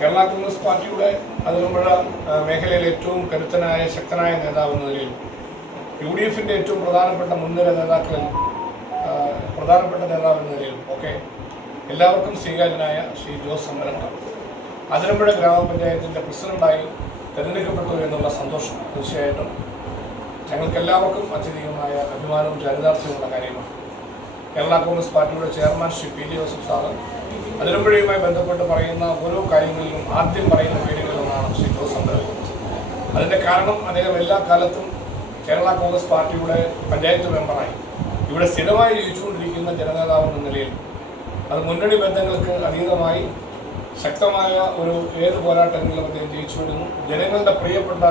പാർട്ടിയുടെ അതിരമ്പുഴ മേഖലയിൽ ഏറ്റവും കരുത്തനായ ശക്തനായ നേതാവ് എന്ന നിലയിൽ യു ഡി എഫിന്റെ ഏറ്റവും പ്രധാനപ്പെട്ട മുൻനിര നേതാക്കളിൽ പ്രധാനപ്പെട്ട നേതാവ് എന്ന നിലയിൽ ഒക്കെ എല്ലാവർക്കും സ്വീകാര്യനായ ശ്രീ ജോസ് അമ്പലക്കട അതിരമ്പുഴ ഗ്രാമപഞ്ചായത്തിന്റെ പ്രസിഡന്റായി തിരഞ്ഞെടുക്കപ്പെട്ടു എന്നുള്ള സന്തോഷം തീർച്ചയായിട്ടും ഞങ്ങൾക്ക് എല്ലാവർക്കും അത്യധികമായ അഭിമാനവും ചരിതാർത്ഥ്യമുള്ള കാര്യമാണ്. കേരള കോൺഗ്രസ് പാർട്ടിയുടെ chairman Shri P Joseph sir അതിരമ്പുഴയുമായി ബന്ധപ്പെട്ട് പറയുന്ന ഓരോ കാര്യങ്ങളിലും ആദ്യം പറയുന്ന പേരുകളിലൊന്നാണ് ശ്രീ ജോസ് അതിന്റെ കാരണം അദ്ദേഹം എല്ലാ കാലത്തും കേരള കോൺഗ്രസ് പാർട്ടിയുടെ പഞ്ചായത്ത് മെമ്പറായി. ഇവിടെ സ്ഥിരമായി ജീവിച്ചുകൊണ്ടിരിക്കുന്ന ജനനേതാവ് എന്ന നിലയിൽ അത് മുന്നണി ബന്ധങ്ങൾക്ക് അതീതമായി ശക്തമായ ഒരു ഏത് പോരാട്ടങ്ങളിലും അദ്ദേഹം ജയിച്ചു വരുന്നു ജനങ്ങളുടെ പ്രിയപ്പെട്ട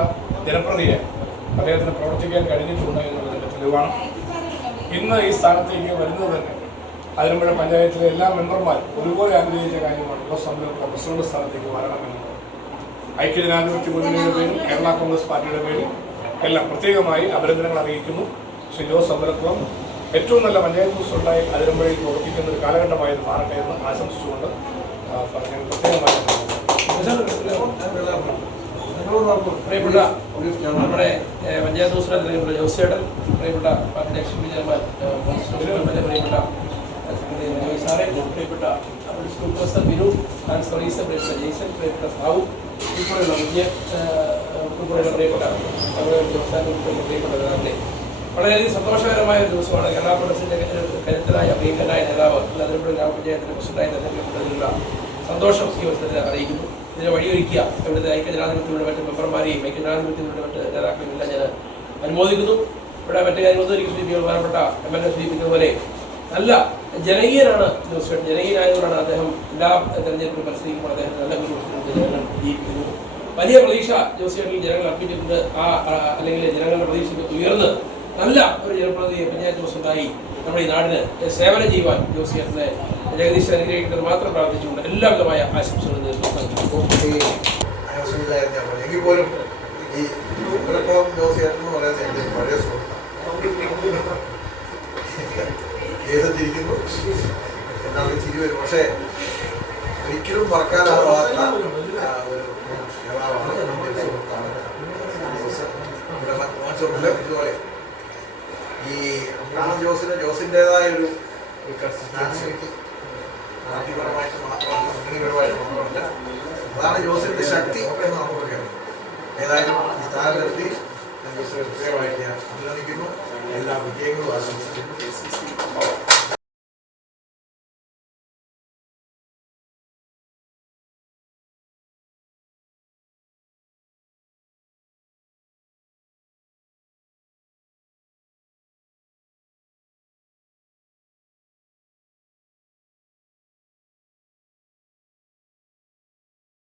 ജനപ്രതിയെ അദ്ദേഹത്തിന് പ്രവർത്തിക്കാൻ കഴിഞ്ഞിട്ടുണ്ട് എന്നുള്ളതിന്റെ തെളിവാണ്. ഇന്ന് ഈ സ്ഥാനത്തേക്ക് വരുന്നത് തന്നെ അതിരമ്പുഴ പഞ്ചായത്തിലെ എല്ലാ മെമ്പർമാരും ഒരുപോലെ ആഗ്രഹിച്ച കാര്യമാണ് ജോസ് അമ്പലക്കുള്ള പ്രസിഡന്റ് സ്ഥാനത്തേക്ക് വരണമെന്ന്. ഐക്യജനാധിപത്യ മുന്നണിയുടെ പേരും കേരള കോൺഗ്രസ് പാർട്ടിയുടെ പേരും എല്ലാം പ്രത്യേകമായി അഭിനന്ദനങ്ങൾ അറിയിക്കുന്നു. ശ്രീ ജോസ് അമ്പലക്കുളം ഏറ്റവും നല്ല പഞ്ചായത്ത് പ്രസിഡന്റായി അതിരമ്പുഴയിൽ പ്രവർത്തിക്കുന്ന ഒരു കാലഘട്ടമായി ഇത് മാറട്ടെ എന്ന് ആശംസിച്ചുകൊണ്ട് പറഞ്ഞ പ്രത്യേകമായി പ്രിയപ്പെട്ട നമ്മുടെ പഞ്ചായത്ത് പ്രസിഡന്റ് പ്രിയപ്പെട്ട ജോസേട്ടൻ പ്രിയപ്പെട്ട അധ്യക്ഷൻ ചെയർമാൻ പ്രിയപ്പെട്ട സാറേ പ്രിയപ്പെട്ട school professor Binu and Faris പ്രിയപ്പെട്ട പ്രിയപ്പെട്ട സാവു ഉൾപ്പെടെയുള്ള മുന്തിയ ഉൾപ്പെടെയുള്ള പ്രിയപ്പെട്ട നമ്മുടെ ജോസാൻ ഉൾപ്പെടെ പ്രിയപ്പെട്ട നേതാക്കളെ വളരെയധികം സന്തോഷകരമായ ഒരു ദിവസമാണ്. കേരള കോൺഗ്രസിന്റെ കരുത്തരായ പ്രിയങ്കനായ നേതാവ് അതിരപ്പുഴ ഗ്രാമപഞ്ചായത്തിന്റെ പ്രസിഡന്റായി തെരഞ്ഞെടുക്കപ്പെട്ടതിനുള്ള സന്തോഷം ഈ അവസരത്തിൽ അറിയിക്കുന്നു. ഇതിനെ വഴിയൊരുക്കുക ഇവിടുത്തെ ഐക്യജനാധിപത്യത്തിലൂടെ മറ്റ് മെമ്പർമാരെയും ഐക്യജനാധിപത്യത്തിലൂടെ മറ്റ് നേതാക്കളെയും എല്ലാം ഞാൻ അനുമോദിക്കുന്നു. ഇവിടെ മറ്റു കാര്യങ്ങളൊന്നും സൂചിപ്പിക്കാൻ പ്രധാനപ്പെട്ട എം എൽ എ പോലെ നല്ല ജനകീയനാണ് ജോസഫ് ജനകീയനായതുകൊണ്ടാണ് അദ്ദേഹം എല്ലാ തെരഞ്ഞെടുപ്പിലും മത്സരിക്കുമ്പോൾ അദ്ദേഹം നല്ല ഒരു ജനങ്ങൾ ജീവിക്കുന്നു വലിയ പ്രതീക്ഷ ജോസിയേട്ടിൽ ജനങ്ങൾ അർപ്പിച്ചിട്ടുണ്ട്. ആ അല്ലെങ്കിൽ ജനങ്ങളുടെ പ്രതീക്ഷയ്ക്ക് ഉയർന്ന് നല്ല ഒരു ജനപ്രതിനിധിയെ പഞ്ചായത്ത് പ്രസിഡന്റായി നമ്മുടെ ഈ നാടിന് സേവനം ചെയ്യുവാൻ ജോസിയേട്ടിനെ ജഗദീശ് അനുഗ്രഹിക്കുന്നത് മാത്രം പ്രാർത്ഥിച്ചുകൊണ്ട് എല്ലാവിധമായ ആശംസകളും നേരിടുന്നു പോലും കേസത്തിരിക്കുന്നു എന്നാണ് ചിരി വരും പക്ഷേ ഒരിക്കലും മറക്കാനാവാത്ത ആ, ഒരു നേതാവാണ് എൻ്റെ സുഹൃത്താണ് ജോസ് ഇവിടെ മോൻസോട്ടിലെ ഇതുപോലെ ഈ റാം ജോസിന് ജോസിൻ്റെതായ ഒരു പാർട്ടിപരമായിട്ട് മാത്രമല്ല മുന്നണിപരമായിട്ട് മാത്രമല്ല അതാണ് ജോസിന്റെ ശക്തി എന്ന് നമുക്കറിയാം ഏതായാലും ഈ സ്ഥാനത്തെത്തി ഞാൻ ജോസിനെ പ്രത്യേകമായിട്ട് ഞാൻ അഭിനന്ദിക്കുന്നു എല്ലാ വിജയങ്ങളും ആശംസിക്കുന്നു